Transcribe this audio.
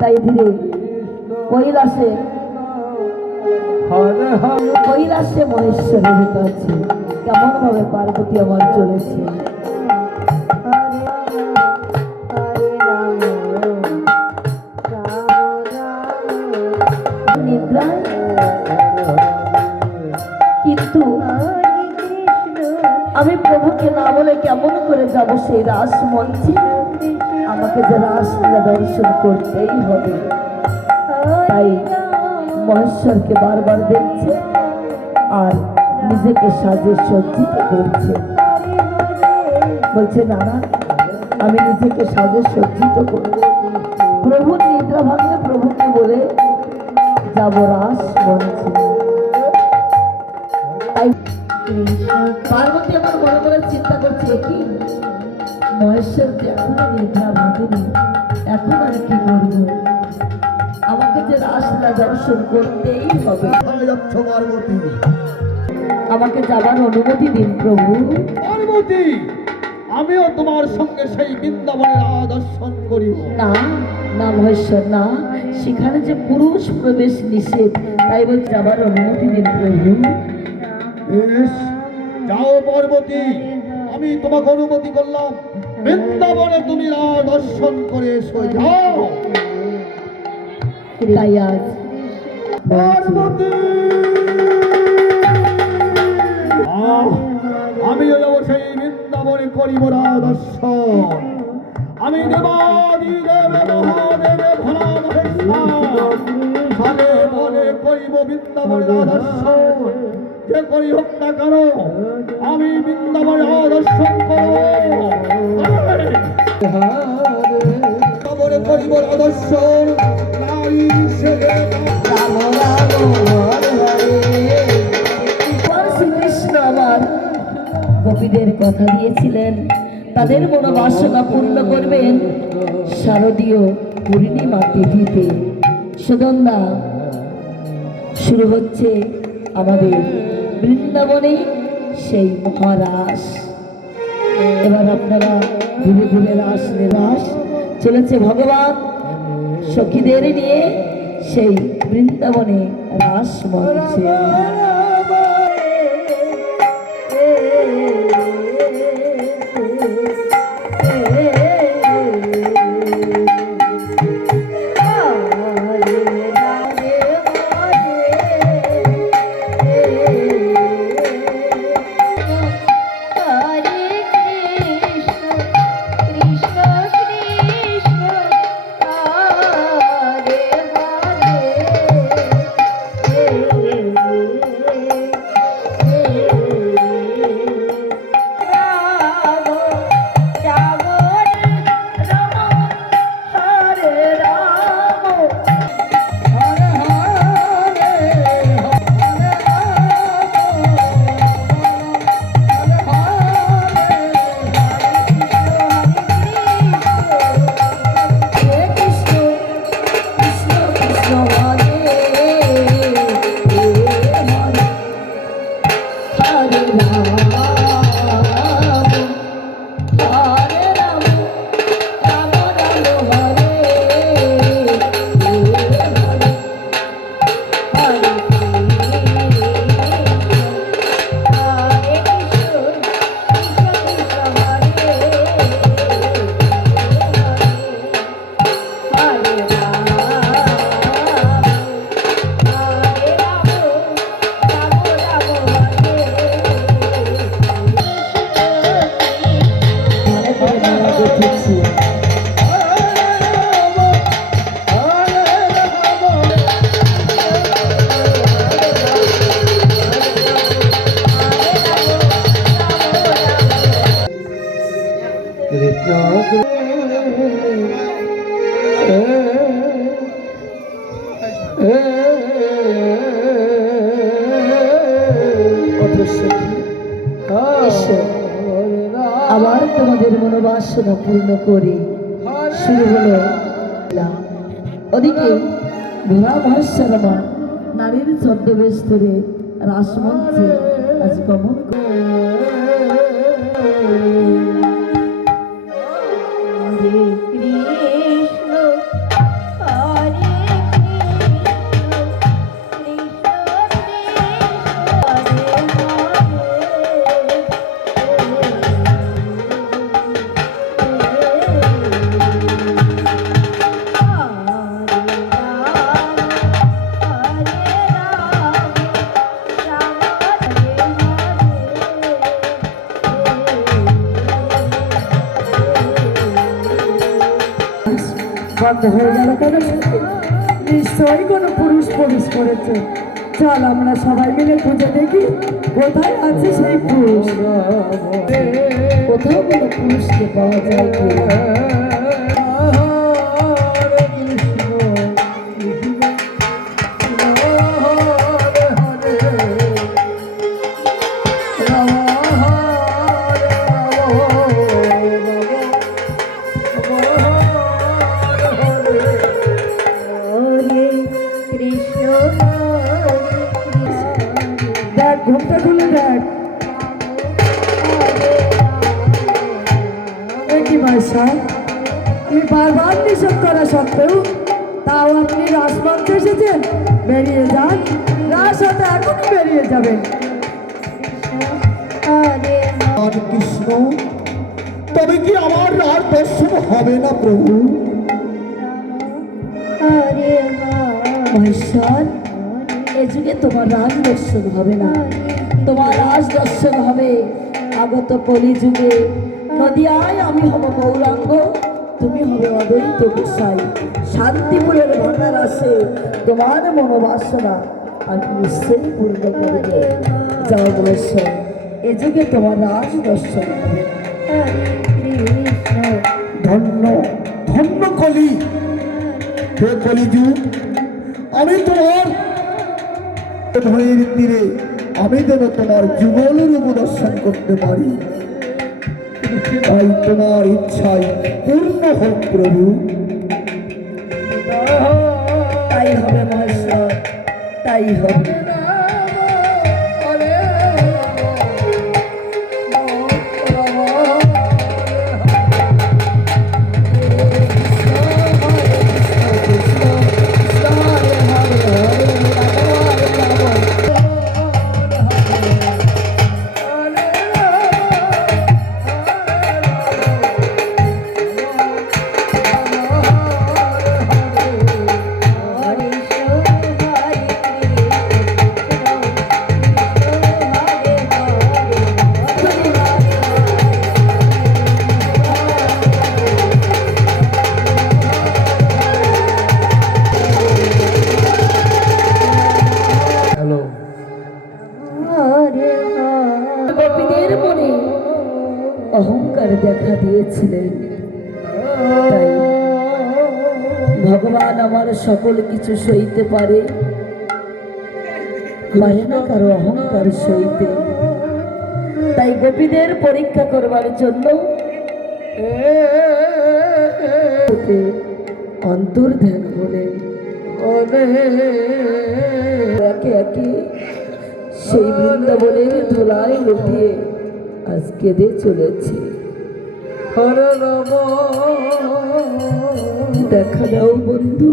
তাই ধীরে কৈলাসে মহেশ্বরের কাছে কেমন ভাবে পার্বতী আমার চলেছে। নিদ্রায় কিন্তু আমি প্রভুকে না বলে কেমন করে যাব সেই রাস মঞ্চে? আমাকে যে রাসলীলা দর্শন করতেই হবে। তাই মহেশ্বরকে বারবার দেখছে আর নিজেকে সাজে সজ্জিত করছে। বলছে না, আমি নিজেকে সাজে সজ্জিত করব। প্রভুর নিদ্রা ভাঙলে প্রভুকে বলে যাব রাস মঞ্চে। তাই পার্বতী আমার মনে মনে চিন্তা করছে, কি মহেশ্বর যে এখনো নিদ্রা ভাঙেনি, এখন আর কি করব? আমাকে যে রাসলীলা দর্শন করতেই হবে। আমাকে যাবার অনুমতি দিন প্রভু। পার্বতী, আমিও তোমার সঙ্গে সেই বৃন্দাবনের দর্শন করিব। না না মহেশ্বর, না, সেখানে যে পুরুষ প্রবেশ নিষেধ। তাই বল যাবার অনুমতি দিন প্রভু। যাও পার্বতী, আমি তোমাকে অনুমতি করলাম। বৃন্দাবনে তুমি দর্শন করে এসো, যাও। তাই আজ পার্বতী, আমিও যাবো সেই বৃন্দাবনে করিব দর্শন। আমি দেবাদিদেব মহাদেব ভোলা মহেশ্বর সালে বলে করিব বৃন্দাবনের দর্শন। যে করি হোক না কেন, আমি বৃন্দাবনের দর্শন করব। করিব দর্শন। শ্রীকৃষ্ণ আমার গোপীদের কথা দিয়েছিলেন, তাদের মনোবাসনা পূর্ণ করবেন শারদীয় পূর্ণিমা তিথিতে। সুদন্দা, শুরু হচ্ছে আমাদের বৃন্দাবনে সেই মহারাস। এবার আপনারা ধীরে ধীরে রাস চলেছে ভগবান সখীদের নিয়ে সেই বৃন্দাবনে রাস মঞ্চে। আবার তোমাদের মনোবাসনা পূর্ণ করে শুরু হলো ওদিকে ভোলা মহেশ্বরমা নারীর ছদ্মবেশ ধরে রাসমঞ্চে আজ গমন করে। হরে কৃষ্ণ হরে কৃষ্ণ কৃষ্ণ বন্ধ হয়ে গেল কেন? নিশ্চয়ই কোনো পুরুষ প্রবেশ করেছে। চল আমরা সবাই মিলে খুঁজে দেখি কোথায় আছে সেই পুরুষ। কোথাও কোনো পুরুষকে পাওয়া যায় কি? দেখ, ঘুমটা খুলে দেখ। কি ভাষা, আমি বারবার নিষেধ করা সত্ত্বেও তাও আপনি রাসমঞ্চে এসেছেন। বেরিয়ে যান, রাস হতে এখনই বেরিয়ে যাবেন। আর কৃষ্ণ, তবে কি আমার আর দর্শন হবে না প্রভু? মহেশ্বর, এ যুগে তোমার রাজ দর্শন হবে না, তোমার রাজ দর্শন হবে আগত কলি যুগে। নদিয়ায় আমি হব গৌরাঙ্গ, তুমি হবে অদ্বৈত গোসাই। শান্তিপুরের ভাঙার আসে তোমার মনোবাসনা আমি নিশ্চয়ই পূর্ণ করব। যাও মহেশ্বর, এ যুগে তোমার রাজ দর্শন হবে। ধন্য ধন্য কলি, হে কলিযুগ, আমি তোমার ধনের তীরে আমি যেন তোমার যুগল রূপ দর্শন করতে পারি। তাই তোমার ইচ্ছাই পূর্ণ হোক প্রভু। তাই হবে মহেশ্বর, তাই হবে। গোপীদের মনে অহংকার দেখা দিয়েছিলেন, তাই ভগবান আমার সকল কিছু সইতে পারে না কারো অহংকার সইতে। তাই গোপীদের পরীক্ষা করবার জন্য অন্তর্ধান হলেন। একে একে সেই বৃন্দাবনের ধুলায় লুটিয়ে আজ কেঁদে চলেছে। দেখা দাও বন্ধু,